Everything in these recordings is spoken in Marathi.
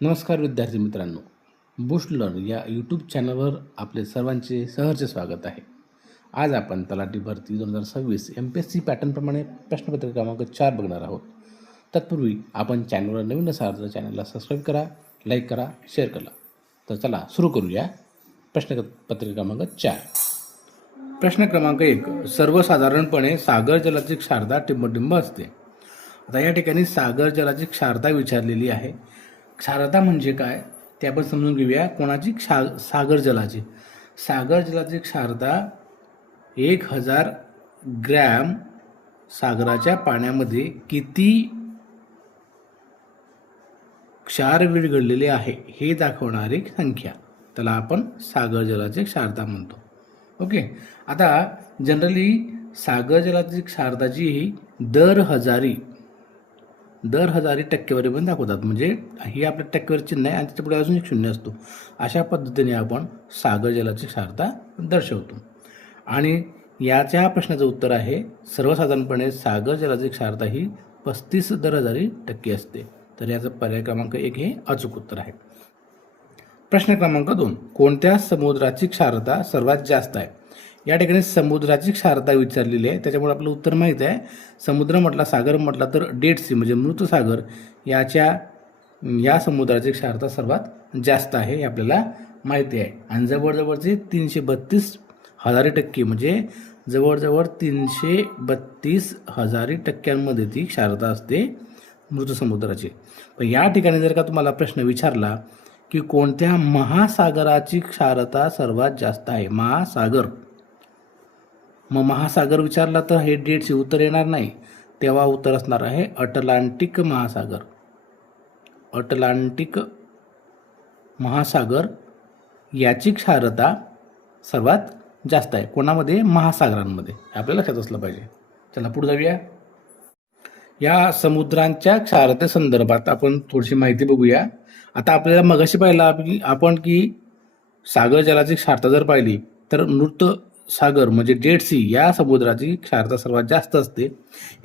नमस्कार विद्यार्थी मित्रांनो, बूस्ट लर्न या यूट्यूब चॅनलवर आपले सर्वांचे सहर्ष स्वागत आहे. आज आपण तलाठी भरती 2026 MPSC पॅटर्नप्रमाणे प्रश्नपत्रिका क्रमांक 4 बघणार आहोत. तत्पूर्वी आपण चॅनलवर नवीन असाल तर चॅनलला सबस्क्राईब करा, लाईक करा, शेअर करा. तर चला सुरू करूया. प्रश्नपत्रिका क्रमांक 4. प्रश्न क्रमांक 1. सर्वसाधारणपणे सागर जलाची क्षारता टिंबटिंब असते. आता या ठिकाणी सागर जलाची क्षारता विचारलेली आहे. क्षारता म्हणजे काय ते आपण समजून घेऊया. कोणाची? सागर जलाची. सागर जलाची क्षारता 1000 ग्रॅम सागराच्या पाण्यामध्ये किती क्षार विरघळलेले आहे हे दाखवणारी संख्या, त्याला आपण सागर जलाची क्षारता म्हणतो. ओके. आता जनरली सागर जलाची क्षारता जी ही दर हजारी टक्केवारी पण दाखवतात. म्हणजे ही आपल्या टक्केवारी चिन्ह आहे आणि त्याच्यापुढे अजून एक शून्य असतो. अशा पद्धतीने आपण सागर जलाची क्षारता दर्शवतो. आणि याच्या प्रश्नाचं उत्तर आहे सर्वसाधारणपणे सागर जलाची क्षारता ही 35 दर हजारी टक्के असते. तर याचं पर्याय क्रमांक 1 हे अचूक उत्तर आहे. प्रश्न क्रमांक 2. कोणत्या समुद्राची क्षारता सर्वात जास्त आहे? या ठिकाणी समुद्राची क्षारता विचारलेली आहे, त्याच्यामुळे आपलं उत्तर माहीत आहे. समुद्र म्हटला, सागर म्हटला तर डेड सी म्हणजे मृत सागर या समुद्राची क्षारता सर्वात जास्त आहे हे आपल्याला माहिती आहे. आणि जवळजवळचे 332 हजारी टक्के म्हणजे जवळजवळ 332 हजारी टक्क्यांमध्ये ती क्षारता असते मृत समुद्राची. पण या ठिकाणी जर का तुम्हाला प्रश्न विचारला की कोणत्या महासागराची क्षारता सर्वात जास्त आहे, महासागर विचारला तर हे डेटचे उत्तर येणार नाही. तेव्हा उत्तर असणार आहे अटलांटिक महासागर. अटलांटिक महासागर याची क्षारता सर्वात जास्त आहे. कोणामध्ये? महासागरांमध्ये. आपल्याला लक्षात असलं पाहिजे. चला पुढे जाऊया. या समुद्रांच्या क्षारतेसंदर्भात आपण थोडीशी माहिती बघूया. आता आपल्याला मगाशी पाहिलं आपण की सागर जलाची क्षारता जर पाहिली तर मृत सागर म्हणजे डेड सी या समुद्राची क्षारता सर्वात जास्त असते.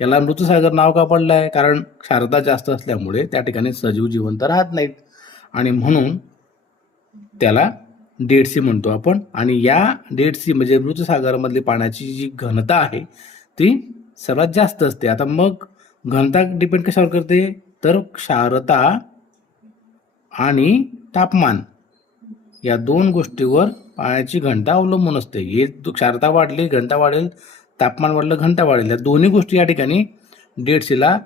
याला मृत सागर नाव का पडलं आहे? कारण क्षारता जास्त असल्यामुळे त्या ठिकाणी सजीव जिवंत राहत नाहीत आणि म्हणून त्याला डेड सी म्हणतो आपण. आणि या डेड सी म्हणजे मृत सागरामधली पाण्याची जी घनता आहे ती सर्वात जास्त असते. आता मग घनता डिपेंड कशावर करते? तर क्षारता आणि तापमान या दोन गोष्टीवर पाण्याची घनता अवलंबून असते. हे क्षारता वाढली घनता वाढेल, तापमान वाढलं घनता वाढेल. या दोन्ही गोष्टी या ठिकाणी डेड सीला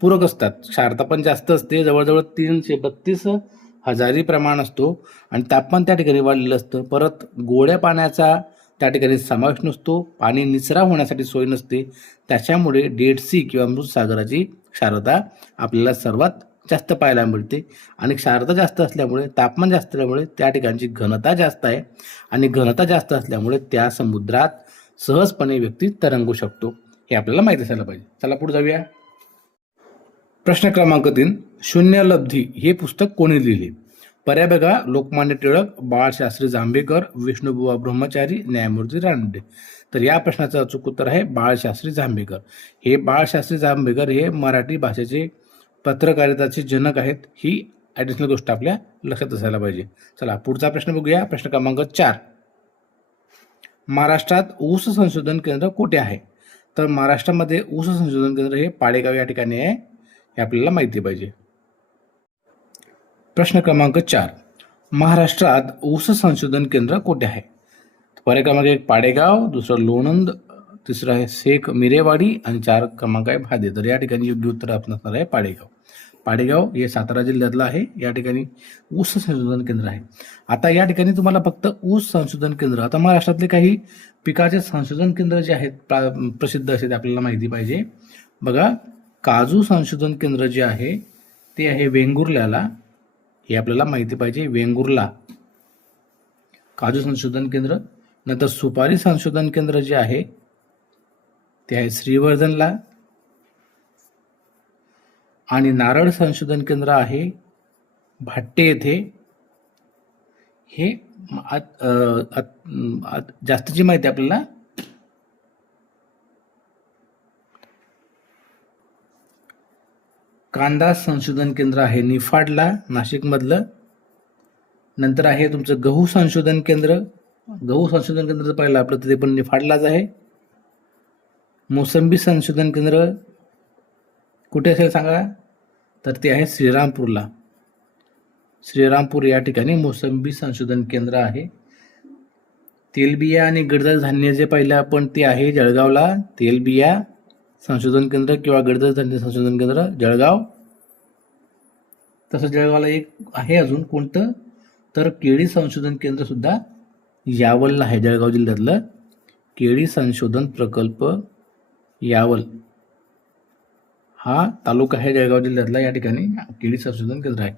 पूरक असतात. क्षारता पण जास्त असते, जवळजवळ 332 हजारी प्रमाण असतो आणि तापमान त्या ठिकाणी वाढलेलं असतं. परत गोड्या पाण्याचा त्या ठिकाणी समावेश नसतो, पाणी निचरा होण्यासाठी सोय नसते. त्याच्यामुळे डेड सी किंवा मृत सागराची क्षारता आपल्याला सर्वात जास्त पाहायला मिळते. आणि क्षारता जास्त असल्यामुळे, तापमान जास्त असल्यामुळे त्या ठिकाणची घनता जास्त आहे आणि घनता जास्त असल्यामुळे त्या समुद्रात सहजपणे व्यक्ती तरंगू शकतो. हे आपल्याला माहिती असायला पाहिजे. चला पुढे जाऊया. प्रश्न क्रमांक 3. शून्यलब्धी हे पुस्तक कोणी लिहिले? पर्याय बघा. लोकमान्य टिळक, बाळशास्त्री जांभेकर, विष्णुबुवा ब्रह्मचारी, न्यायमूर्ती रानडे. तर या प्रश्नाचं अचूक उत्तर आहे बाळशास्त्री जांभेकर. हे बाळशास्त्री जांभेकर हे मराठी भाषेचे पत्रकारिताचे जनक आहेत. ही ॲडिशनल गोष्ट आपल्या लक्षात असायला पाहिजे. चला पुढचा प्रश्न बघूया. प्रश्न क्रमांक 4. महाराष्ट्रात ऊस संशोधन केंद्र कुठे आहे? तर महाराष्ट्रामध्ये ऊस संशोधन केंद्र हे पाडेगाव या ठिकाणी आहे, हे आपल्याला माहिती पाहिजे. प्रश्न क्रमांक 4. महाराष्ट्रात ऊस संशोधन केंद्र कुठे आहे? पर्याय क्रमांक 1 पाडेगाव, दुसरं लोणंद, तिसरं आहे शेख मिरेवाडी आणि 4 क्रमांक आहे भादे. तर या ठिकाणी योग्य उत्तर असणार आहे पाडेगाव. पाडेगाव हे सातारा जिल्ह्यातलं आहे. या ठिकाणी ऊस संशोधन केंद्र आहे. आता या ठिकाणी तुम्हाला फक्त ऊस संशोधन केंद्र, आता महाराष्ट्रातले काही पिकाचे संशोधन केंद्र जे आहेत प्रसिद्ध असे ते आपल्याला माहिती पाहिजे. बघा, काजू संशोधन केंद्र जे आहे ते आहे वेंगुर्ल्याला, हे आपल्याला माहिती पाहिजे. वेंगुर्ला काजू संशोधन केंद्र. नंतर सुपारी संशोधन केंद्र जे आहे ते आहे श्रीवर्धनला. आणि नारळ संशोधन केंद्र आहे भाट्टे येथे. हे जास्तीची माहिती आपल्याला कांदा संशोधन केंद्र आहे निफाडला, नाशिकमधलं. नंतर आहे तुमचं गहू संशोधन केंद्र. गहू संशोधन केंद्र पाहिलं आपलं तर ते पण निफाडलाच आहे. मोसंबी संशोधन केंद्र कुठे असेल सांगा, तर ते आहे श्रीरामपूरला. श्रीरामपूर या ठिकाणी मोसंबी संशोधन केंद्र आहे. तेलबिया आणि गडद धान्य जे पाहिलं आपण ते आहे जळगावला, तेलबिया संशोधन केंद्र किंवा गडद धान्य संशोधन केंद्र जळगाव. तसं जळगावला एक आहे अजून कोणतं, तर केळी संशोधन केंद्र सुद्धा यावलला आहे. जळगाव जिल्ह्यातलं केळी संशोधन प्रकल्प यावल हा तालुका आहे जळगाव जिल्ह्यातला. या ठिकाणी केळी संशोधन केंद्र आहे.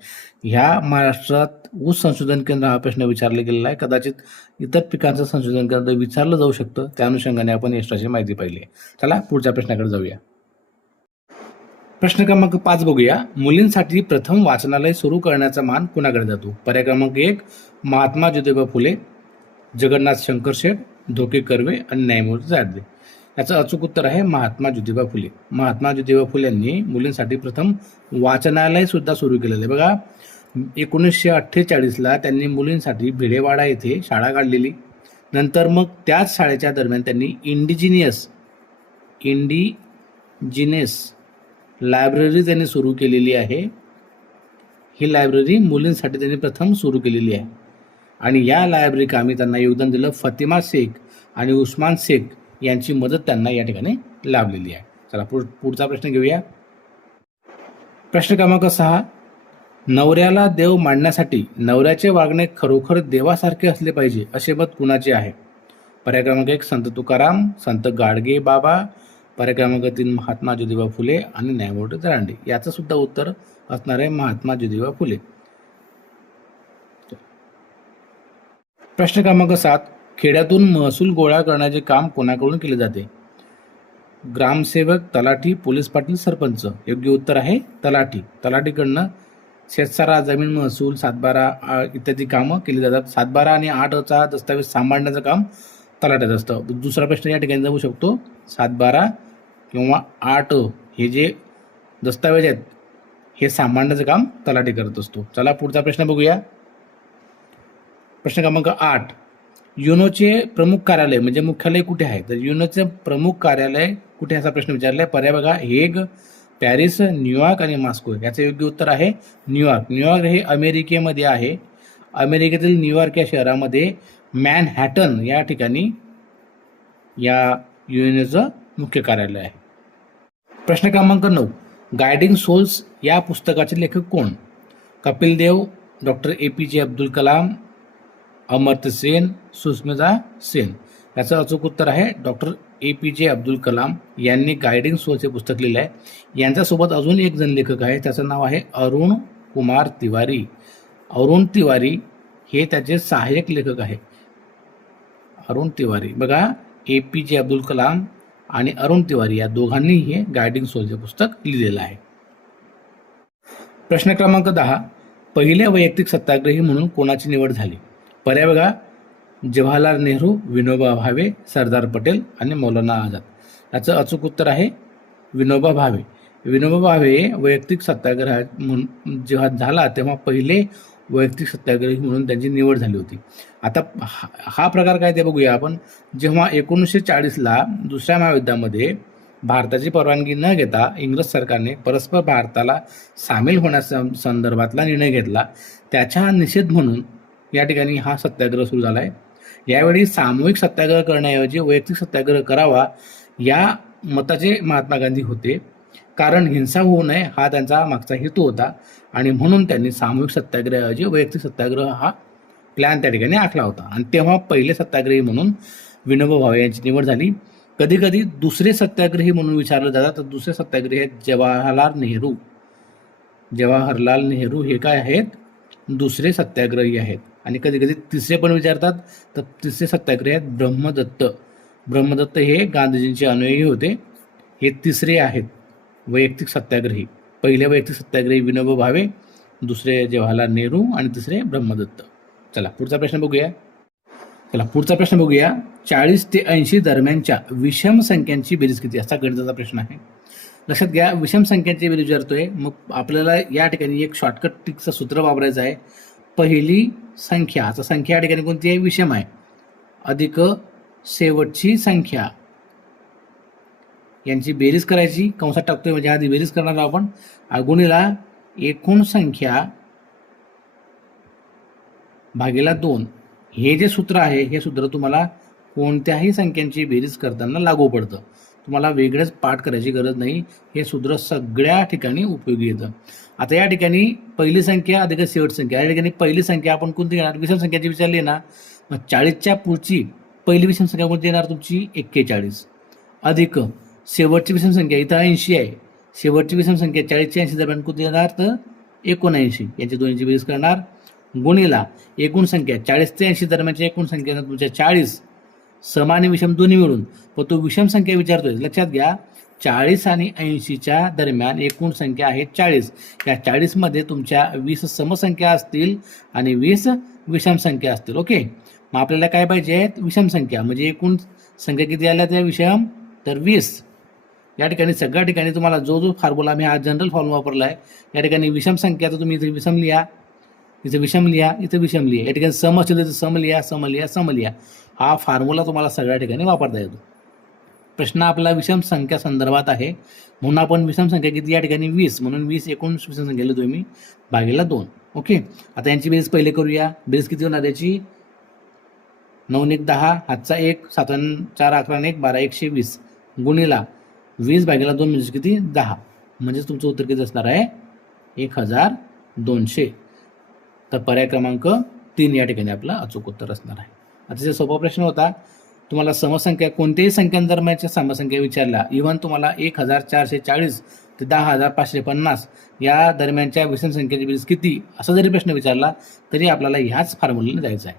ह्या महाराष्ट्रात ऊस संशोधन केंद्र हा प्रश्न विचारला गेलेला आहे. कदाचित इतर पिकांचं संशोधन केंद्र विचारलं जाऊ शकतं. त्या अनुषंगाने आपण एक्स्ट्राची माहिती पाहिली आहे. चला पुढच्या प्रश्नाकडे जाऊया. प्रश्न क्रमांक 5 बघूया. मुलींसाठी प्रथम वाचनालय सुरू करण्याचा मान कुणाकडे जातो? पर्याय क्रमांक 1 महात्मा ज्योतिबा फुले, जगन्नाथ शंकर शेठ, धोके कर्वे आणि न्यायमूर्ती जाडगे. याचं अचूक उत्तर आहे महात्मा ज्योतिबा फुले. महात्मा ज्योतिबा फुलेंनी मुलींसाठी प्रथम वाचनालय सुद्धा सुरू केलेलं आहे. बघा 1948ला त्यांनी मुलींसाठी भिडेवाडा येथे शाळा काढलेली. नंतर मग त्याच शाळेच्या दरम्यान त्यांनी इंडिजिनियस लायब्ररी त्यांनी सुरू केलेली आहे. ही लायब्ररी मुलींसाठी त्यांनी प्रथम सुरू केलेली आहे. आणि या लायब्ररी कामी त्यांना योगदान दिलं फातिमा शेख आणि उस्मान शेख यांची मदत त्यांना या ठिकाणी लाभलेली आहे. चला पुढचा प्रश्न घेऊया. प्रश्न क्रमांक 6 नवऱ्याला देव मानण्यासाठी नवऱ्याचे वागणे खरोखर देवासारखे असले पाहिजे असे मत कुणाचे आहे? पर्याय क्रमांक 1 संत तुकाराम, संत गाडगे बाबा, पर्याय क्रमांक 3 महात्मा ज्योतिबा फुले आणि न्यायमूर्ती जाडगे. याचं सुद्धा उत्तर असणार आहे महात्मा ज्योतिबा फुले. प्रश्न क्रमांक 7 खेड्यातून महसूल गोळा करण्याचे काम कोणाकडून केले जाते? ग्रामसेवक, तलाठी, पोलीस पाटील, सरपंच. योग्य उत्तर आहे तलाठी. तलाठीकडनं शेतसारा, जमीन महसूल, 7/12 इत्यादी कामं केली जातात. 7/12 आणि 8चा दस्तावेज सांभाळण्याचं काम तलाठ्याचं असतं. दुसरा प्रश्न या ठिकाणी जाऊ शकतो. 7/12 किंवा 8 हे जे दस्तावेज आहेत हे सांभाळण्याचं काम तलाठी करत असतो. चला पुढचा प्रश्न बघूया. प्रश्न क्रमांक 8 युनोचे प्रमुख कार्यालय म्हणजे मुख्यालय कुठे आहे? तर युनोचे प्रमुख कार्यालय कुठे असा प्रश्न विचारला आहे. पर्याय बघा हेग, पॅरिस, न्यूयॉर्क आणि मॉस्को. याचं योग्य उत्तर आहे न्यूयॉर्क. न्यूयॉर्क हे अमेरिकेमध्ये आहे. अमेरिकेतील न्यूयॉर्क या शहरामध्ये मॅनहॅटन या ठिकाणी या युएनओचं मुख्य कार्यालय आहे. प्रश्न क्रमांक 9 गायडिंग सोल्स या पुस्तकाचे लेखक कोण? Kapil Dev, doctor APJ Abdul Kalam, Amartya Sen, Sushmita Sen. याचं अचूक उत्तर आहे डॉक्टर APJ अब्दुल कलाम यांनी गायडिंग सोल्स हे पुस्तक लिहिलं आहे. यांच्यासोबत अजून एक जण लेखक आहे, त्याचं नाव आहे अरुण कुमार तिवारी. अरुण तिवारी हे त्याचे सहाय्यक लेखक आहे. अरुण तिवारी बघा APJ अब्दुल कलाम आणि अरुण तिवारी या दोघांनी हे गायडिंग सोल्स हे पुस्तक लिहिलेलं आहे. प्रश्न क्रमांक 10 पहिले वैयक्तिक सत्याग्रही म्हणून कोणाची निवड झाली? पर्याय बघा जवाहरलाल नेहरू, विनोबा भावे, सरदार पटेल आणि मौलाना आझाद. याचं अचूक उत्तर आहे विनोबा भावे. विनोबा भावे वैयक्तिक सत्याग्रह म्हणून जेव्हा झाला तेव्हा पहिले वैयक्तिक सत्याग्रही म्हणून त्यांची निवड झाली होती. आता हा प्रकार काय ते बघूया आपण. जेव्हा 1940ला दुसऱ्या महायुद्धामध्ये भारताची परवानगी न घेता इंग्रज सरकारने परस्पर भारताला सामील होण्याच्या संदर्भातला निर्णय घेतला, त्याचा निषेध म्हणून या ठिकाणी हा सत्याग्रह सुरू झाला आहे. यावेळी सामूहिक सत्याग्रह करण्याऐवजी वैयक्तिक सत्याग्रह करावा या मताचे महात्मा गांधी होते. कारण हिंसा होऊ नये हा त्यांचा मागचा हेतू होता आणि म्हणून त्यांनी सामूहिक सत्याग्रहाऐवजी वैयक्तिक सत्याग्रह हा प्लॅन त्या ठिकाणी आखला होता. आणि तेव्हा पहिले सत्याग्रही म्हणून विनोबा भावे यांची निवड झाली. कधी कधी दुसरे सत्याग्रही म्हणून विचारलं जातात, तर दुसरे सत्याग्रही आहेत जवाहरलाल नेहरू हे काय आहेत? दुसरे सत्याग्रही आहेत. आणि कधी कधी तिसरे पण विचारतात, तर तिसरे सत्याग्रही आहेत ब्रह्मदत्त हे गांधीजींचे अनुयायी होते. हे तिसरे आहेत वैयक्तिक सत्याग्रही. पहिले वैयक्तिक सत्याग्रही विनोबा भावे, दुसरे जवाहरलाल नेहरू आणि तिसरे ब्रह्मदत्त. चला पुढचा प्रश्न बघूया. 40 ते 80 दरम्यानच्या विषम संख्यांची बेरीज किती? असा गणिताचा प्रश्न आहे. लक्षात घ्या, विषम संख्यांची बेरीज विचारतोय, मग आपल्याला या ठिकाणी एक शॉर्टकट ट्रिकचं सूत्र वापरायचं आहे. पहिली संख्या, आता संख्या या ठिकाणी कोणती आहे, विषम आहे, अधिक शेवटची संख्या यांची बेरीज करायची, कंसात टाकतोय म्हणजे आधी बेरीज करणार आपण, गुणिला एकूण संख्या भागीला 2. हे जे सूत्र आहे हे सूत्र तुम्हाला कोणत्याही संख्यांची बेरीज करताना लागू पडतं. तुम्हाला वेगळंच पाठ करायची गरज नाही, हे सूत्र सगळ्या ठिकाणी उपयोगी येतं. आता या ठिकाणी पहिली संख्या अधिक शेवटची संख्या, या ठिकाणी पहिली संख्या आपण कोणती घेणार, विषम संख्याची विचारली ना, मग 40च्या पुढची पहिली विषम संख्या कोणती येणार तुमची, 41, अधिक शेवटची विषम संख्या इथं 80 आहे, शेवटची विषम संख्या 40च्या 80 दरम्यान कोणती येणार तर 79, यांची दोन्हीची बेरीज करणार, गुणिला एकूण संख्या 40 ते 80 दरम्यानच्या एकूण संख्या तुमच्या 40, सम आणि विषम दोन्ही मिळून, पण तो विषम संख्या विचारतोय. लक्षात घ्या, 40 आणि 80च्या दरम्यान एकूण संख्या आहे 40. या 40मध्ये तुमच्या 20 समसंख्या असतील आणि 20 विषम संख्या असतील. ओके, मग आपल्याला काय पाहिजे, विषम संख्या, म्हणजे एकूण संख्या किती आल्या त्या विषम तर 20. या ठिकाणी सगळ्या ठिकाणी तुम्हाला जो फॉर्म्युला मी हा जनरल फॉर्म्युला वापरला आहे, या ठिकाणी विषम संख्या तर तुम्ही इथे विषम लिहा, इथे विषम लिहा, इथे विषम लिहा, या ठिकाणी सम असेल तर सम लिहा, सम लिहा, सम लिहा. हा फॉर्म्युला तुम्हाला सगळ्या ठिकाणी वापरता येतो. प्रश्न आपला विषम संख्या संदर्भात आहे, म्हणून आपण विषम संख्या किती या ठिकाणी 20, म्हणून 20 एकूण विषम संख्या लिहितो मी भागीला 2. ओके, आता यांची बेरीज पहिले करूया. बेरीज किती होणार याची, 9 1 10, हातचा 1, 7 4 11 1 12, 120, गुणिला 20 भागीला 2 म्हणजे किती 10, म्हणजे तुमचं उत्तर किती असणार आहे 1200. तर पर्याय क्रमांक 3 या ठिकाणी आपला अचूक उत्तर असणार आहे. अतिशय सोपा प्रश्न होता. तुम्हाला समसंख्या कोणत्याही संख्यांदरम्यानच्या समसंख्या विचारल्या, इव्हन तुम्हाला 1440 ते 10550 या दरम्यानच्या विषम संख्येची बेरीज किती असा जरी प्रश्न विचारला तरी आपल्याला ह्याच फॉर्म्युल्याने जायचं आहे,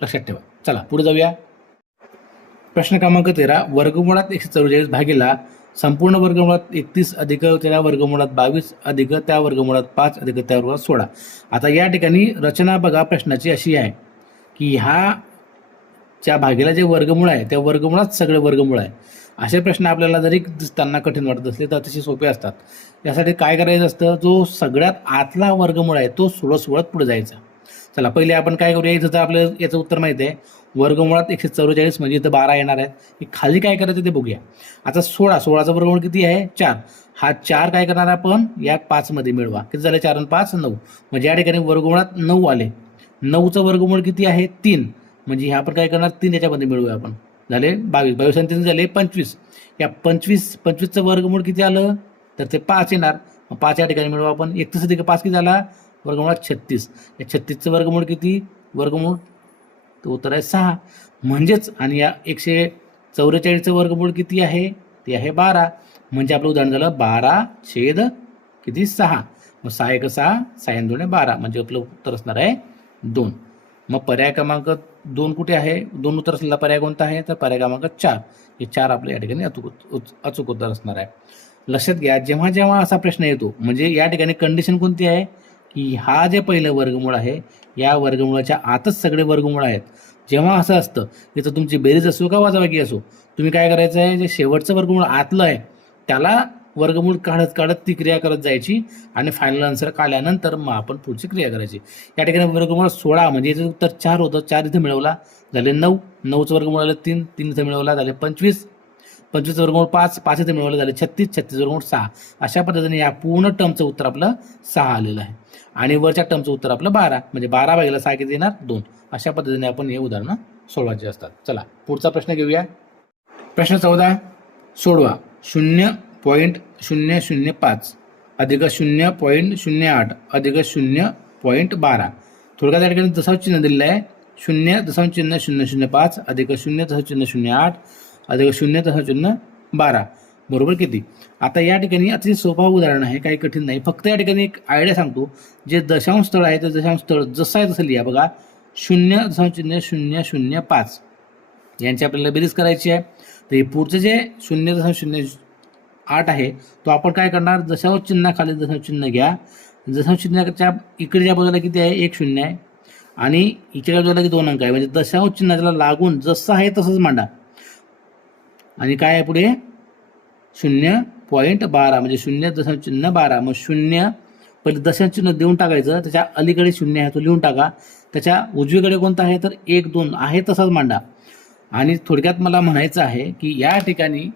लक्षात ठेवा. चला पुढे जाऊया. प्रश्न क्रमांक 13, वर्गमुळात 144 भागीला संपूर्ण वर्गमुळात 31 अधिक त्या वर्गमुळात 22 अधिक त्या वर्गमुळात 5 अधिक त्या वर्गमुळात 16. आता या ठिकाणी रचना बघा प्रश्नाची अशी आहे की ह्याच्या भागीला जे वर्गमूळ आहे त्या वर्गमुळात सगळे वर्गमूळ आहे. असे प्रश्न आपल्याला जरी दिसताना कठीण वाटत असले तर अतिशय सोपे असतात. यासाठी काय करायचं असतं, जो सगळ्यात आतला वर्गमूळ आहे तो सोडत पुढे जायचा. चला पहिले आपण काय करूया, इथं तर आपल्याला याचं उत्तर माहिती आहे, वर्गमुळात 144 म्हणजे इथं 12 येणार आहे. खाली काय करायचं ते बघूया. आता 16चा वर्गमूळ किती आहे 4, हा 4 काय करणार आपण या 5 मध्ये मिळवा, किती झाले 4 आणि 5 9, म्हणजे या ठिकाणी वर्गमुळात 9 आले. 9चं वर्गमूळ किती आहे 3, म्हणजे ह्या आपण काय करणार 3 याच्यामध्ये मिळवूया आपण, झाले 22, 22 आणि 3 झाले 25. या 25चं वर्गमूळ किती आलं तर ते 5 येणार, 5 या ठिकाणी मिळवू आपण. 31 अधिक 5 किती झाला वर्गमुळात 36, या 36चं वर्गमूळ किती वर्गमूळ तर उत्तर आहे 6, म्हणजेच. आणि या 144चं वर्गमूळ किती आहे ते आहे 12, म्हणजे आपलं उदाहरण झालं 12 किती 6, मग 6 1 6, 6 2 12, म्हणजे आपलं उत्तर असणार आहे 2. मग पर्याय क्रमांक 2 कुठे आहे, 2 उत्तर असलेला पर्याय कोणता आहे तर पर्याय क्रमांक 4, हे 4 आपल्या या ठिकाणी अचूक उत्तर असणार आहे. लक्षात घ्या, जेव्हा जेव्हा असा प्रश्न येतो म्हणजे या ठिकाणी कंडिशन कोणती आहे की हा जे पहिलं वर्गमूळ आहे या वर्गमूळाच्या आतच सगळे वर्गमूळ आहेत. जेव्हा असं असतं इथं तुमची बेरीज असो का वजाबाकी असो, तुम्ही काय करायचं आहे, जे शेवटचं वर्गमूळ आतलं आहे त्याला वर्गमूळ काढत ती क्रिया करत जायची आणि फायनल आन्सर काढल्यानंतर मग आपण पुढची क्रिया करायची. या ठिकाणी वर्गमूळ 16 म्हणजे याचं उत्तर 4 होतं, 4 इथे मिळवला झाले 9, 9चं वर्गमूळ आलं 3, 3 इथे मिळवला झाले 25, 25चं वर्गमूळ 5, 5 इथे मिळवलं झाले 36, 36 वर्गमूळ 6. अशा पद्धतीने या पूर्ण टर्मचं उत्तर आपलं 6 आलेलं आहे आणि वरच्या टर्मचं उत्तर आपलं 12, म्हणजे 12 भागीला 6 किती येणार 2. अशा पद्धतीने आपण हे उदाहरणं सोडवायचे असतात. चला पुढचा प्रश्न घेऊया. प्रश्न 14 सोडवा. 0.005 अधिक 0.08 अधिक 0.12. थोडक्यात या ठिकाणी दशांश चिन्ह दिलेलं आहे, 0.005 अधिक 0.008 अधिक 0.12 बरोबर किती. आता या ठिकाणी अतिशय सोपा उदाहरण आहे, काही कठीण नाही. फक्त या ठिकाणी एक आयडिया सांगतो, जे दशांश स्थळ आहे ते दशांश स्थळ जसं आहे तसं लिहा. बघा 0.005 यांची आपल्याला बेरीज करायची आहे. तर हे पुढचं जे 0.08 आहे तो आपण काय करणार, दशांश चिन्हाखाली दशांश चिन्ह घ्या. दशांश चिन्हाच्या इकडच्या बाजूला किती आहे 1 0 आहे आणि इकडच्या बाजूला की 2 अंक आहे, म्हणजे दशांश चिन्हाला लागून जसं आहे तसंच मांडा. आणि काय आहे पुढे 0 0.12 म्हणजे 0.12. मग 0 पहिले दशांश चिन्ह देऊन टाकायचं, त्याच्या अलीकडे 0 आहे तो लिहून टाका. त्याच्या उजवीकडे कोणता आहे तर 1 2 आहे तसाच मांडा. आणि थोडक्यात मला म्हणायचं आहे की या ठिकाणी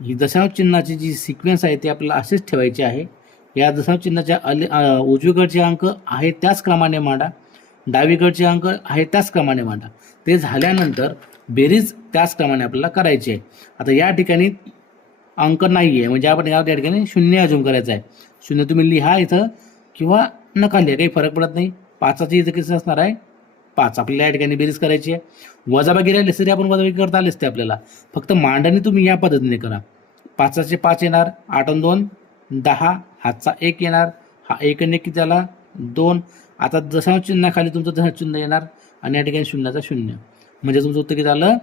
ही दशांश चिन्हाची जी सिक्वेन्स आहे ती आपल्याला अशीच ठेवायची आहे. या दशांश चिन्हाच्या उजवीकडचे अंक आहे त्याच क्रमाने मांडा, डावीकडचे अंक आहे त्याच क्रमाने मांडा. ते झाल्यानंतर बेरीज त्याच क्रमाने आपल्याला करायची आहे. आता या ठिकाणी अंक नाही आहे म्हणजे आपण या ठिकाणी 0 अजून करायचं आहे. 0 तुम्ही लिहा इथं किंवा नका लिहा, काही फरक पडत नाही. 5ची इथं किती असणार आहे 5. आपल्याला या ठिकाणी बेरीज करायची आहे. वजाबाकी राहिली तरी आपण वजाबाकी करता आलेच ते आपल्याला, फक्त मांडणी तुम्ही या पद्धतीने करा. 5चे 5 येणार, 8 आणि 2 10, हातचा 1 येणार, हा 1 आणि 1 किती झाला 2. आता दशांश चिन्हाखाली तुमचं दशांश चिन्ह येणार आणि या ठिकाणी 0चा 0 म्हणजे तुमचं उत्तर किती आलं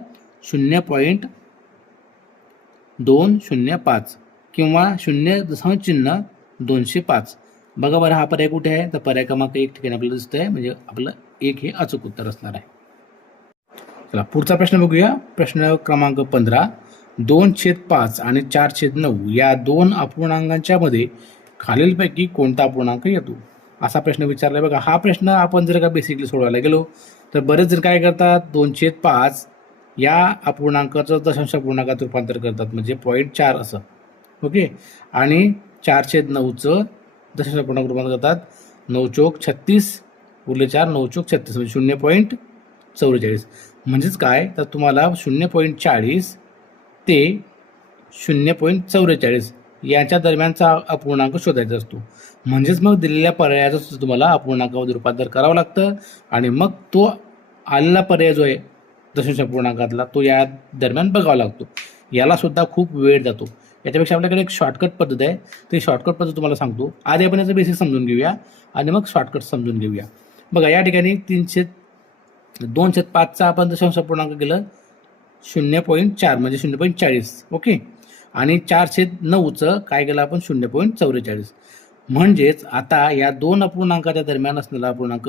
0.205 किंवा 0.205. बघा बरं हा पर्याय कुठे आहे तर पर्याय क्रमांक 1 ठिकाणी आपल्याला दिसत आहे, म्हणजे आपलं 1 हे अचूक उत्तर असणार आहे. चला पुढचा प्रश्न बघूया. प्रश्न क्रमांक 15. 2/5 आणि 4/9 या दोन अपूर्णांकांच्या मध्ये खालीलपैकी कोणता अपूर्णांक येतो, असा प्रश्न विचारलाय. बघा हा प्रश्न आपण जर का बेसिकली सोडवायला गेलो तर बरेच जण काय करतात 2/5 या अपूर्णांकाचं दशांश अपूर्णांकात रूपांतर करतात म्हणजे 0.4 असं. ओके. आणि 4/9चं दशांश अपूर्णांक रूपांतर करतात 9 चोक 36 उरले 4 9 चोक 36 म्हणजे 0.44. म्हणजेच काय तर तुम्हाला 0.40 ते 0.44 याच्या दरम्यानचा अपूर्णांक शोधायचा असतो. म्हणजेच मग दिलेल्या पर्यायाचं तुम्हाला अपूर्णांकामध्ये रूपांतर करावं लागतं आणि मग तो आलेला पर्याय जो आहे दशांश अपूर्णांकातला तो या दरम्यान बघावा लागतो. याला सुद्धा खूप वेळ जातो. याच्यापेक्षा आपल्याकडे एक शॉर्टकट पद्धत आहे, ते शॉर्टकट पद्धत तुम्हाला सांगतो. आधी आपण याचं बेसिक समजून घेऊया आणि मग शॉर्टकट समजून घेऊया. बघा या ठिकाणी 2/5चा आपण दशांश अपूर्णांक केलं 0.4 म्हणजे 0.40. ओके. आणि 4/9चं काय केलं आपण 0.44. म्हणजेच आता या दोन अपूर्णांकाच्या दरम्यान असलेला अपूर्णांक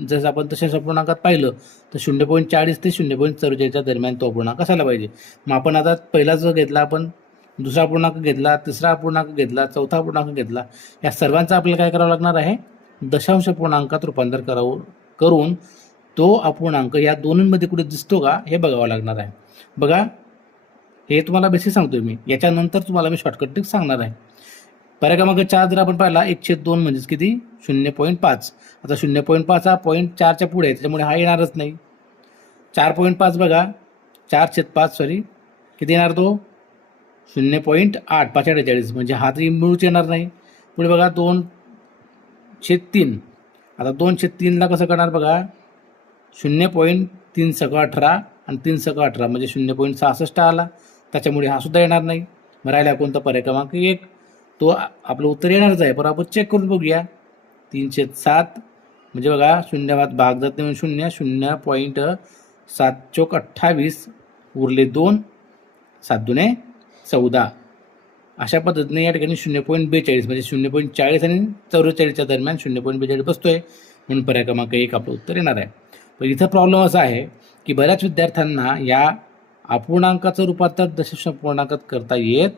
जसं आपण दशांश अपूर्णांकात पाहिलं तर 0.40 ते 0.44च्या दरम्यान तो अपूर्णांक असायला पाहिजे. मग आपण आता पहिला जो घेतला आपण दुसरा अपूर्णांक घेतला, तिसरा अपूर्णांक घेतला, चौथा अपूर्णांक घेतला, या सर्वांचा आपल्याला काय करावं लागणार आहे दशांश अपूर्णांकात रूपांतर करून तो अपूर्णांक या दोन्हीमध्ये कुठे दिसतो का हे बघावं लागणार आहे. बघा हे तुम्हाला बेसिक सांगतोय मी, याच्यानंतर तुम्हाला मी शॉर्टकट ट्रिक सांगणार आहे. पर्याय क्रमांक 4 जर आपण पाहिला 1/2 म्हणजेच किती 0.5. आता 0.5 हा 0.4च्या पुढे आहे त्याच्यामुळे हा येणारच नाही. 4.5 बघा 4/5 किती येणार तो 0.8 5/48 म्हणजे हा तरी मिळूच येणार नाही. पुढे बघा 2/3. आता 2/3ला कसं करणार बघा 0.3 × 18 आणि 3 × 18 म्हणजे 0.66 आला, त्याच्यामुळे हा सुद्धा येणार नाही. मग राहिला कोणता पर्याय क्रमांक 1 तो आपलं उत्तर येणारच आहे, पण आपण चेक करून बघूया. 3/7 म्हणजे बघा 0 भाग जात नाही 0.7 चोक 28 उरले 2 7 दुने 14. अशा पद्धतीने या ठिकाणी 0.42 म्हणजे 0.40 आणि 44च्या दरम्यान 0.42 बसतोय, म्हणून पर्याय क्रमांक 1 आपलं उत्तर येणार आहे. पण इथं प्रॉब्लेम असा आहे की बऱ्याच विद्यार्थ्यांना या अपूर्णांकाचं रूपांतर दशांश अपूर्णांकात करता येत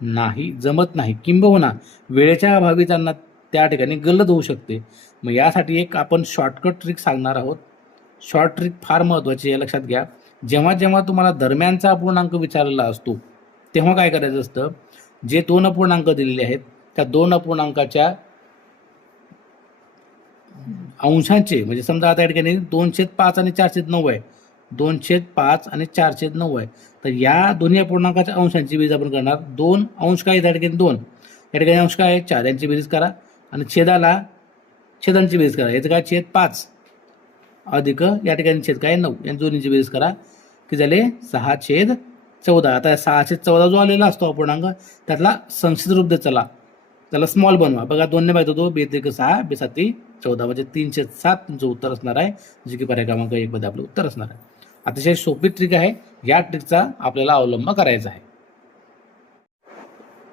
नाही, जमत नाही, किंबहुना वेळेच्या अभावी त्यांना त्या ठिकाणी गल्लत होऊ शकते. मग यासाठी एक आपण शॉर्टकट ट्रिक सांगणार आहोत. शॉर्ट ट्रिक फार महत्त्वाची आहे, लक्षात घ्या. जेव्हा जेव्हा तुम्हाला दरम्यानचा अपूर्णांक विचारलेला असतो तेव्हा काय करायचं असतं, जे दोन अपूर्णांक दिलेले आहेत त्या दोन अपूर्णांकाच्या अंशांचे म्हणजे समजा आता या ठिकाणी 2/5 आणि 4/9 आहे, 2/5 आणि 4/9 आहे, तर या दोन्ही अपूर्णांकाच्या अंशांची बेरीज आपण करणार. 2 अंश काय त्या ठिकाणी 2, या ठिकाणी अंश काय आहे 4, यांची बेरीज करा आणि छेदांची बेरीज करा. याचं काय 5 अधिक या ठिकाणी छेद काय 9, या दोन्हीची बेरीज करा की झाले 6/14. आता 6/14 जो आलेला असतो अपूर्णांक त्यातला संक्षिप्त रूप देत चला, त्याला स्मॉल बनवा. बघा 2 ने पाहिजे तो 2×6 2×7 म्हणजे 3/7 तुमचं उत्तर असणार आहे, जे की पर्याय क्रमांक 1 मध्ये आपलं उत्तर असणार आहे. अतिशय सोपी ट्रिक आहे, या ट्रिकचा आपल्याला अवलंब करायचा आहे.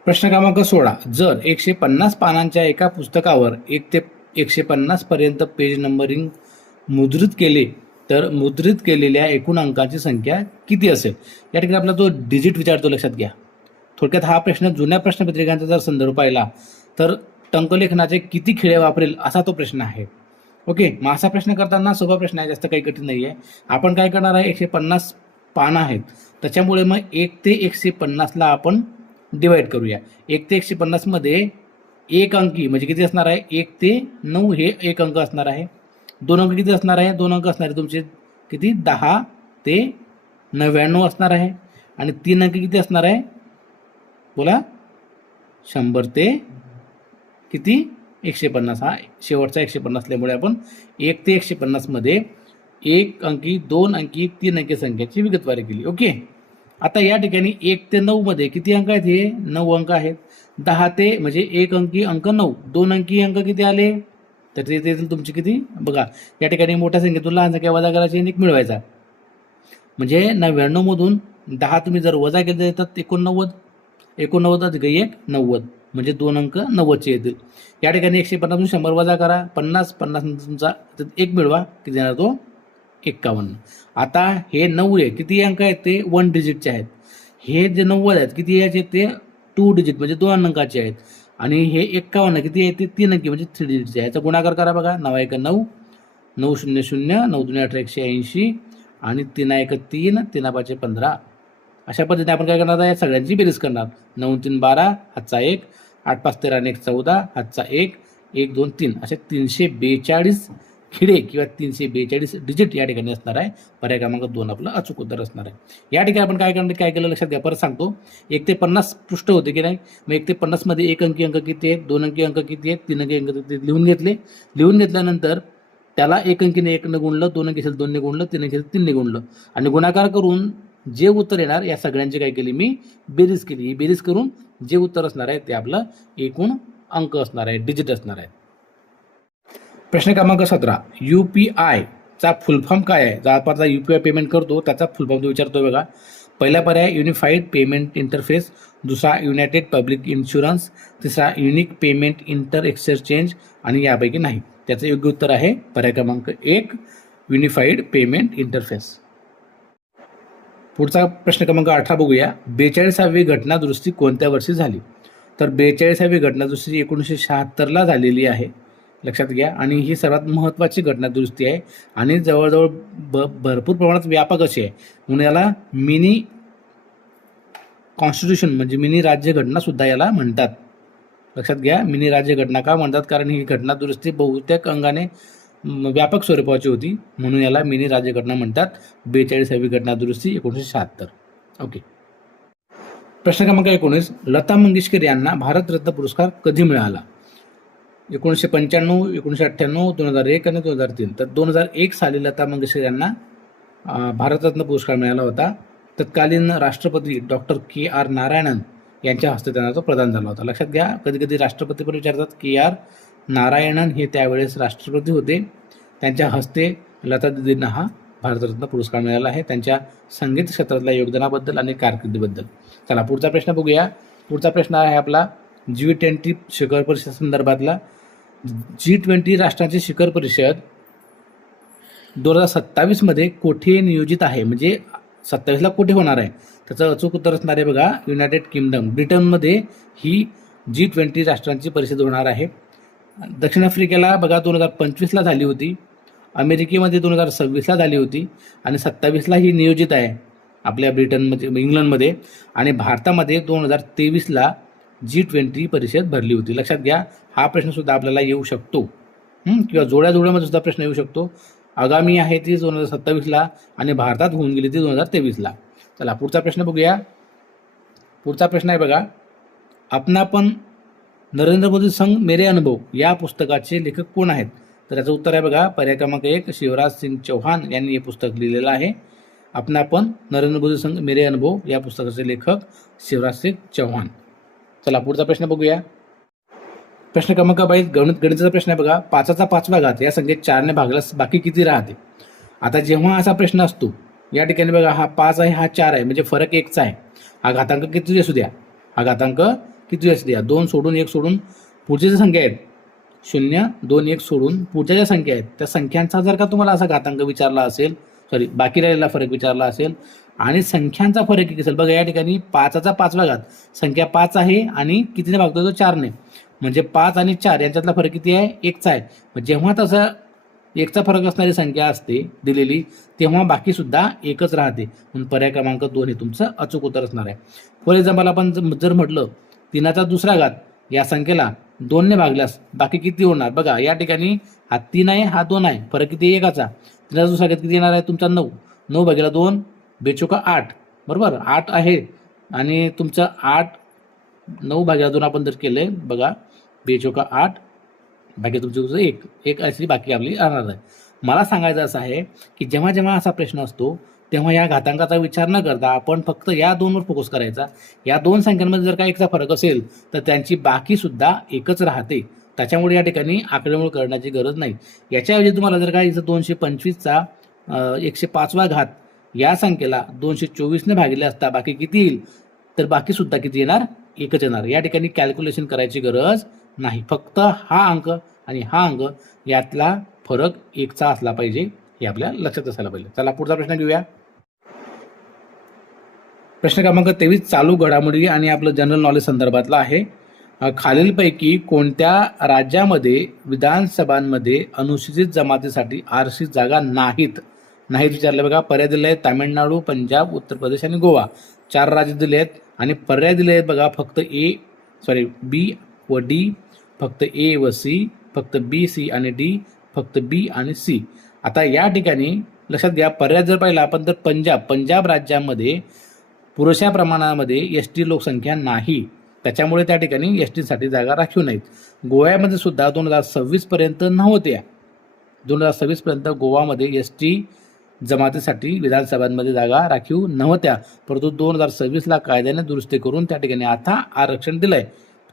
प्रश्न क्रमांक 16. जर 150 पानांच्या एका पुस्तकावर 1 ते 150 पर्यंत पेज नंबरिंग मुद्रित केले तर मुद्रित केलेल्या एकूण अंकांची संख्या किती असेल. या ठिकाणी आपला तो डिजिट विचारतो, लक्षात घ्या. थोडक्यात हा प्रश्न जुन्या प्रश्नपत्रिकांचा जर संदर्भ पाहिला तर टंकलेखनाचे किती खिळे वापरेल असा तो प्रश्न आहे. ओके, मग असा प्रश्न करताना सोपा प्रश्न आहे, जास्त काही कठीण नाही आहे. आपण काय करणार आहे, 150 पानं आहेत, त्याच्यामुळे मग 1 ते 150ला आपण डिवाईड करूया. 1 ते 150 मध्ये एक अंकी म्हणजे किती असणार आहे, 1 ते 9 हे एक अंक असणार आहे. 2 अंक किती असणार आहे, 2 अंक असणार आहे तुमचे किती, 10 ते 99 असणार आहे. आणि 3 अंक किती असणार आहे, बोला, 100 ते किती, 150. हा शेवटचा 150 असल्यामुळे आपण 1 ते 150 मध्ये 1 अंकी, 2 अंकी, 3 अंकी संख्येची विगतवारी केली. ओके, आता या ठिकाणी 1 ते 9 मध्ये किती अंक आहेत, हे 9 अंक आहेत. 10 ते म्हणजे 1 अंकी अंक 9, 2 अंकी अंक किती आले, तर ते येतील तुमचे किती बघा. या ठिकाणी मोठ्या संख्येतून लहान संख्या वजा करायची आणि मिळवायचा. म्हणजे 99 मधून 10 तुम्ही जर वजा केले तर 89, 89 अधिक 1 90, म्हणजे 2 अंक 90चे येतील. या ठिकाणी 150 100 वजा करा, 50, 50 तुमचा 1 मिळवा, किती येणार तो 51. आता हे 9 आहे, किती अंक आहेत ते 1 डिजिटचे आहेत. हे जे 90 आहेत किती याचे ते 2 डिजिट म्हणजे 2 अंकाचे आहेत. आणि हे 51 किती आहे ते 3 अंकी म्हणजे 3 डिजिटचे आहे. याचा गुणाकार करा बघा, 9 1 9, 9 0 0, 9 2 18 180 आणि 3 1 3, 3 5 15. अशा पद्धतीने आपण काय करणार आहे, सगळ्यांची बेरीज करणार. 9 3 12 हातचा 1, 8 5 13 आणि 1 14 हातचा 1, 1 2 3 असे 342 खिळे किंवा 342 डिजिट या ठिकाणी असणार आहे. पर्याय क्रमांक 2 आपलं अचूक उत्तर असणार आहे. या ठिकाणी आपण काय केलं लक्षात घ्या, परत सांगतो. 1 ते 50 पृष्ठ होते की नाही, मग 1 ते 50 मध्ये 1 अंकी अंक किती आहेत, 2 अंकी अंक किती आहेत, 3 अंकी अंक किती लिहून घेतले. लिहून घेतल्यानंतर त्याला 1 अंकीने 1 ने गुणलं, 2 अंकी असेल 2 ने गुणलं, 3 अंकी असेल 3 ने गुणलं आणि गुणाकार करून जे उत्तर येणार या सगळ्यांची काय केली मी बेरीज केली. ही बेरीज करून जे उत्तर असणार आहे ते आपलं एकूण अंक असणार आहे, डिजिट असणार आहे. प्रश्न क्रमांक 17, UPI चा फुलफॉर्म काय आहे. जर आपण आता UPI पेमेंट करतो त्याचा फुलफॉर्म तो विचारतोय बघा. पहिला पर्याय युनिफाईड पेमेंट इंटरफेस, दुसरा युनायटेड पब्लिक इन्शुरन्स, तिसरा युनिक पेमेंट इंटर एक्सचेंज आणि यापैकी नाही. त्याचं योग्य उत्तर आहे पर्याय क्रमांक 1, युनिफाईड पेमेंट इंटरफेस. पुढचा प्रश्न क्रमांक 18 बघूया. 42वी घटना दुरुस्ती कोणत्या वर्षी झाली. तर 42वी घटना दुरुस्ती 1976ला झालेली आहे, लक्षात घ्या. आणि ही सर्वात महत्त्वाची घटना दुरुस्ती आहे आणि जवळजवळ भरपूर प्रमाणात व्यापक अशी आहे, म्हणून याला मिनी कॉन्स्टिट्यूशन म्हणजे मिनी राज्यघटना सुद्धा याला म्हणतात. लक्षात घ्या, मिनी राज्यघटना का म्हणतात, कारण ही घटना दुरुस्ती बहुतेक अंगाने व्यापक स्वरूपाची होती, म्हणून याला मिनी राज्यघटना म्हणतात. 42वी घटना दुरुस्ती 1976. ओके, प्रश्न क्रमांक 19, लता मंगेशकर यांना भारतरत्न पुरस्कार कधी मिळाला. 1995, 1998, 2001 आणि 2003. तर 2001 साली लता मंगेशकर यांना भारतरत्न पुरस्कार मिळाला होता. तत्कालीन राष्ट्रपती डॉक्टर KR नारायणन यांच्या हस्ते त्यांना तो प्रदान झाला होता. लक्षात घ्या, कधी कधी राष्ट्रपती पण विचारतात. KR नारायणन हे त्यावेळेस राष्ट्रपती होते, त्यांच्या हस्ते लता दीदींना हा भारतरत्न पुरस्कार मिळाला आहे, त्यांच्या संगीत क्षेत्रातल्या योगदानाबद्दल आणि कारकिर्दीबद्दल. चला पुढचा प्रश्न बघूया. पुढचा प्रश्न आहे आपला G20 शिखर परिषद संदर्भातला. G20 राष्ट्रांची शिखर परिषद 2027 मध्ये कोठे नियोजित आहे, म्हणजे 27ला कुठे होणार आहे, त्याचं अचूक उत्तर असणार आहे बघा, युनायटेड किंगडम ब्रिटनमध्ये ही G20 राष्ट्रांची परिषद होणार आहे. दक्षिण आफ्रिकेला बघा 2025ला झाली होती, अमेरिकेमध्ये 2026ला झाली होती आणि 27ला ही नियोजित आहे आपल्या ब्रिटनमध्ये इंग्लंडमध्ये. आणि भारतामध्ये 2023ला G20 परिषद भरली होती. लक्षात घ्या, हा प्रश्नसुद्धा आपल्याला येऊ शकतो किंवा जोड्यामध्ये सुद्धा प्रश्न येऊ शकतो. आगामी आहे ती 2027ला आणि भारतात होऊन गेली ती 2023ला. चला पुढचा प्रश्न बघूया. पुढचा प्रश्न आहे बघा, आपणापन नरेंद्र मोदी संग मेरे अनुभव या पुस्तकाचे लेखक कोण आहेत. तर याचं उत्तर आहे बघा, पर्याय क्रमांक 1, शिवराज सिंग चौहान यांनी हे पुस्तक लिहिलेलं आहे. आपणापन नरेंद्र मोदी संग मेरे अनुभव या पुस्तकाचे लेखक शिवराज सिंग चौहान. चला पुढचा प्रश्न बघूया. प्रश्न क्रमांक 22, गणिताचा प्रश्न आहे बघा. 5चा 5वा घात या संख्येत 4ने भागल्यास बाकी किती राहते. आता जेव्हा असा प्रश्न असतो या ठिकाणी बघा, हा 5 आहे, हा 4 आहे, म्हणजे फरक 1चा आहे. हा घातांक किती असू द्या, हा घातांक किती असू द्या, 2 सोडून 1 सोडून पुढच्या ज्या संख्या आहेत 0 2 1 सोडून पुढच्या ज्या संख्या आहेत त्या संख्यांचा जर का तुम्हाला असा घातांक विचारला असेल, बाकी राहिलेला फरक विचारला असेल आणि संख्यांचा फरक किती असेल बघा. या ठिकाणी 5चा 5वा घात, संख्या 5 आहे आणि कितीने भागतो तो 4ने, म्हणजे 5 आणि 4 यांच्यातला फरक किती आहे, 1चा आहे. मग जेव्हा तसा 1चा फरक असणारी संख्या असते दिलेली, तेव्हा बाकी सुद्धा एकच राहते. म्हणून पर्याय क्रमांक 2 हे तुमचं अचूक उत्तर असणार आहे. फॉर एक्झाम्पल आपण जर म्हटलं 3चा 2रा घात या संख्येला 2ने भागल्यास बाकी किती होणार बघा. या ठिकाणी हा 3 आहे, हा 2 आहे, फरक किती, 1चा. 3चा 2रा घात किती येणार आहे तुमचा 9, 9 भागीला 2 बेचोका 8, बरोबर 8 आहे. आणि तुमचं 8 9 भागीला 2 आपण जर केले बघा, बेचोका 8 बाकी तुमचं 1 अशी बाकी आपली राहणार आहे. मला सांगायचं असं आहे की जेव्हा जेव्हा असा प्रश्न असतो तेव्हा या घातांकाचा विचार न करता आपण फक्त या 2वर फोकस करायचा. या 2 संख्यांमध्ये जर का 1चा फरक असेल तर त्यांची बाकी सुद्धा एकच राहते. त्याच्यामुळे या ठिकाणी आकडेमोड करण्याची गरज नाही. याच्याऐवजी तुम्हाला जर का इथं 225चा 105वा घात या संख्येला 224ने भागिले असता बाकी किती येईल, तर बाकी सुद्धा किती येणार, एकच येणार. या ठिकाणी कॅल्क्युलेशन करायची गरज नाही. फक्त हा अंक आणि हा अंक यातला फरक 1चा असला पाहिजे, हे आपल्या लक्षात असायला पाहिजे. चला पुढचा प्रश्न घेऊया. प्रश्न क्रमांक 23 चालू घडामोडी आणि आपलं जनरल नॉलेज संदर्भातला आहे. खालीलपैकी कोणत्या राज्यामध्ये विधानसभांमध्ये अनुसूचित जमातीसाठी आरक्षित जागा नाहीत विचारले बघा. पर्याय दिले आहेत तामिळनाडू, पंजाब, उत्तर प्रदेश आणि गोवा. 4 राज्य दिले आहेत आणि पर्याय दिले आहेत बघा. फक्त बी व डी, फक्त ए व सी, फक्त बी, सी आणि डी, फक्त बी आणि सी. आता या ठिकाणी लक्षात घ्या, पर्याय जर पाहिला आपण तर पंजाब राज्यामध्ये पुरेशा प्रमाणामध्ये एसटी लोकसंख्या नाही, त्याच्यामुळे त्या ठिकाणी एसटीसाठी जागा राखीव नाहीत. गोव्यामध्ये सुद्धा 2026 पर्यंत नव्हत्या. 2026 पर्यंत गोवामध्ये एसटी जमातीसाठी विधानसभांमध्ये जागा राखीव नव्हत्या, परंतु 2026ला कायद्याने दुरुस्ती करून त्या ठिकाणी आता आरक्षण दिलंय.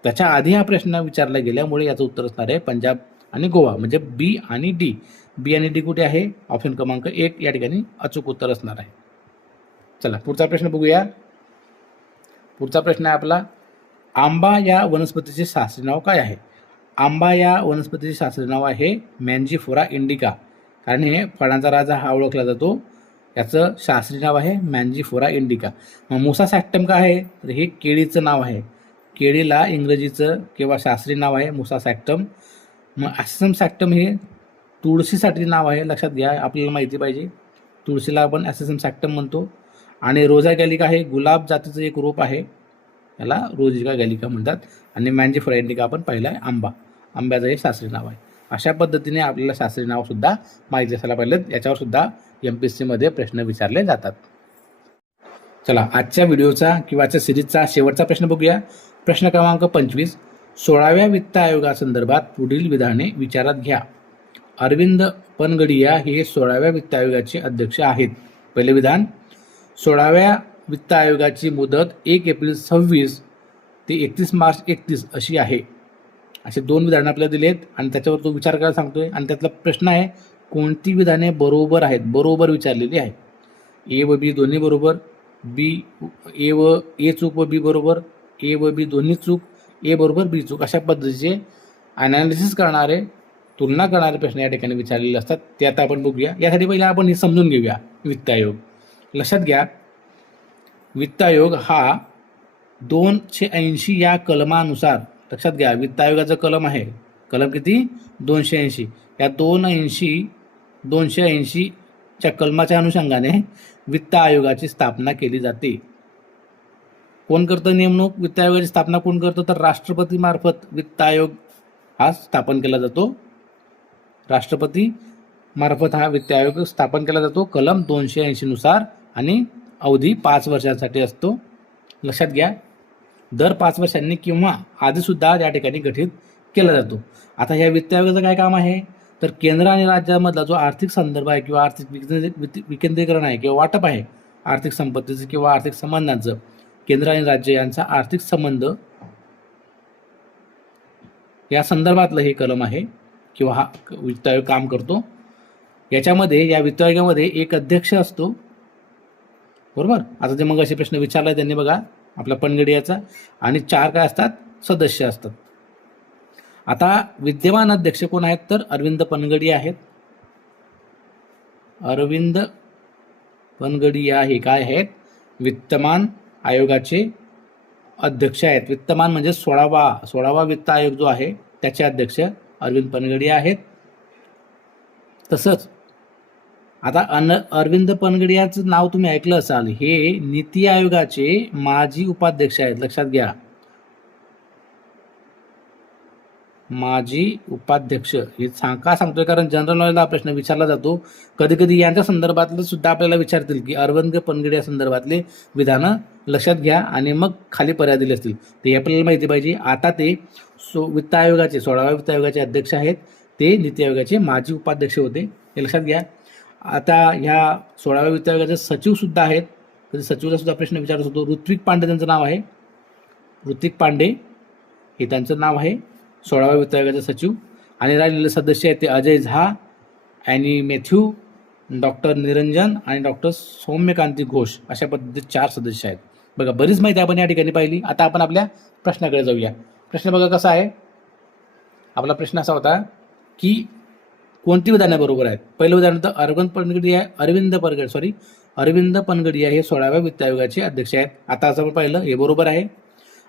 त्याच्या आधी हा प्रश्न विचारला गेल्यामुळे याचं उत्तर असणार आहे पंजाब आणि गोवा, म्हणजे बी आणि डी. बी आणि डी कुठे आहे, ऑप्शन क्रमांक 1 या ठिकाणी अचूक उत्तर असणार आहे. चला पुढचा प्रश्न बघूया. पुढचा प्रश्न आहे आपला, आंबा या वनस्पतीचे शास्त्रीय नाव काय आहे. आंबा या वनस्पतीचे शास्त्रीय नाव आहे मँजिफोरा इंडिका, कारण हे फळांचा राजा हा ओळखला जातो. याचं शास्त्रीय नाव आहे मँजिफोरा इंडिका. मग मुसा सॅक्टम काय आहे, तर हे केळीचं नाव आहे. केळीला इंग्रजीचं किंवा शास्त्रीय नाव आहे मुसा सॅक्टम. मग ॲसेसम सॅक्टम हे तुळशीसाठी नाव आहे, लक्षात घ्या, आपल्याला माहिती पाहिजे. तुळशीला आपण ॲसेसम सॅक्टम म्हणतो. आणि रोजा गॅलिका हे गुलाब जातीचं एक रूप आहे, याला रोजिका गॅलिका म्हणतात. आणि मँजिफोरा इंडिका आपण पाहिलं आहे आंब्याचं हे शास्त्रीय नाव आहे. अशा पद्धतीने आपल्याला शास्त्रीय नावसुद्धा माहिती असायला पाहिजे. याच्यावर सुद्धा MPSCमध्ये प्रश्न विचारले जातात. चला आजच्या व्हिडिओचा किंवा आजच्या सिरीजचा शेवटचा प्रश्न बघूया. प्रश्न क्रमांक 25, 16व्या वित्त आयोगासंदर्भात पुढील विधाने विचारात घ्या. अरविंद पनगडिया हे 16व्या वित्त आयोगाचे अध्यक्ष आहेत. पहिले विधान, 16व्या वित्त आयोगाची मुदत 1 एप्रिल 26 ते 31 मार्च 31 अशी आहे. असे 2 विधानं आपल्याला दिलेत आणि त्याच्यावर तो विचार करायला सांगतोय. आणि त्यातला प्रश्न आहे कोणती विधाने बरोबर आहेत, बरोबर विचारलेली आहे. ए व बी दोन्ही बरोबर, ए चूक व बी बरोबर, ए व बी दोन्ही चूक, ए बरोबर बी चूक, अशा पद्धतीचे ॲनालिसिस करणारे, तुलना करणारे प्रश्न या ठिकाणी विचारलेले असतात. ते आता आपण बघूया. यासाठी पहिला आपण हे समजून घेऊया. वित्त आयोग लक्षात घ्या, वित्त आयोग हा 280 या कलमानुसार, लक्षात घ्या वित्त आयोगाचं कलम आहे, कलम किती 280. या 280च्या कलमाच्या अनुषंगाने वित्त आयोगाची स्थापना केली जाते. कोण करतं नेमणूक, वित्त आयोगाची स्थापना कोण करतं, तर राष्ट्रपती मार्फत वित्त आयोग हा स्थापन केला जातो. राष्ट्रपती मार्फत हा वित्त आयोग स्थापन केला जातो कलम 280 नुसार आणि अवधी 5 वर्षांसाठी असतो. लक्षात घ्या, दर 5 वर्षांनी किंवा आधीसुद्धा या ठिकाणी गठीत केला जातो. आता ह्या वित्त आयोगाचं काय काम आहे, तर केंद्र आणि राज्यामधला जो आर्थिक संदर्भ आहे किंवा आर्थिक विकेंद्रीकरण आहे किंवा वाटप आहे आर्थिक संपत्तीचं किंवा आर्थिक संबंधांचं, केंद्र आणि राज्य यांचा आर्थिक संबंध या संदर्भातलं हे कलम आहे किंवा हा वित्त आयोग काम करतो. याच्यामध्ये या वित्त आयोगामध्ये एक अध्यक्ष असतो, बरोबर. आता जे मग असे प्रश्न विचारला त्यांनी बघा आपला पनगडियाचा, आणि 4 काय असतात, सदस्य असतात. आता विद्यमान अध्यक्ष कोण आहेत, तर अरविंद पनगडिया आहेत. अरविंद पनगडिया हे काय आहेत? वित्तमान आयोगाचे अध्यक्ष आहेत. वित्तमान म्हणजे 16वा वित्त आयोग जो आहे त्याचे अध्यक्ष अरविंद पनगडिया आहेत. तसंच आता अरविंद पनगडियाचं नाव तुम्ही ऐकलं असाल, हे नीती आयोगाचे माजी उपाध्यक्ष आहेत. लक्षात घ्या, माजी उपाध्यक्ष. हे का सांगतोय? कारण जनरल नॉलेजला प्रश्न विचारला जातो. कधी कधी यांच्या संदर्भातलं सुद्धा आपल्याला विचारतील की अरविंद पनगडिया संदर्भातले विधानं लक्षात घ्या आणि मग खाली पर्याय दिले असतील ते आपल्याला माहिती पाहिजे. आता ते वित्त आयोगाचे 16व्या वित्त आयोगाचे अध्यक्ष आहेत. ते नीती आयोगाचे माजी उपाध्यक्ष होते, हे लक्षात घ्या. आता ह्या 16व्या वित्त आयोगाचे सचिव सुद्धा आहेत. कधी सचिवला सुद्धा प्रश्न विचारत होतो. ऋत्विक पांडे त्यांचं नाव आहे. ऋत्विक पांडे हे त्यांचं नाव आहे, 16व्या वित्त आयोगाचे सचिव. आणि राहिलेले सदस्य आहेत ते अजय झा, ॲनी मॅथ्यू, डॉक्टर निरंजन आणि डॉक्टर सौम्यकांती घोष, अशा पद्धतीचे 4 सदस्य आहेत. बघा, बरीच माहिती आपण या ठिकाणी पाहिली. आता आपण आपल्या प्रश्नाकडे जाऊया. प्रश्न बघा कसा आहे. आपला प्रश्न असा होता की कोणती विधाने बरोबर आहेत? पहिलं विधान होतं अरविंद पनगडिया हे 16व्या वित्त आयोगाचे अध्यक्ष आहेत. आता असं आपण पाहिलं, हे बरोबर आहे.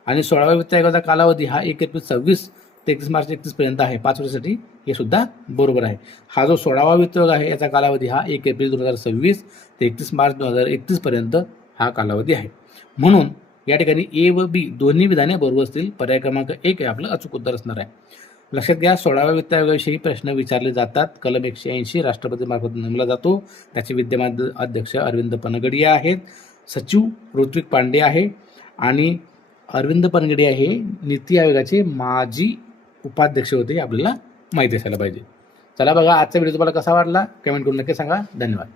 आणि 16व्या वित्त आयोगाचा कालावधी हा 1 एप्रिल 26 ते 31 मार्च 31 पर्यंत आहे, 5 वर्षासाठी. हे सुद्धा बरोबर आहे. हा जो 16वा वित्त आयोग आहे याचा कालावधी हा 1 एप्रिल 2026 ते 31 मार्च 2031 पर्यंत हा कालावधी आहे. म्हणून या ठिकाणी ए व बी दोन्ही विधाने बरोबर असतील. पर्याय क्रमांक 1 हे आपलं अचूक उत्तर असणार आहे. लक्षात घ्या, 16व्या वित्त आयोगाविषयी प्रश्न विचारले जातात. कलम 180 राष्ट्रपतीमार्फत नेमला जातो. त्याचे विद्यमान अध्यक्ष अरविंद पनगडिया आहेत. सचिव ऋत्विक पांडे आहे. आणि अरविंद पनगडिया हे नीती आयोगाचे माजी उपाध्यक्ष होते, आपल्याला माहिती असायला पाहिजे. चला बघा, आजचा व्हिडिओ तुम्हाला कसा वाटला कमेंट करून नक्की सांगा. धन्यवाद.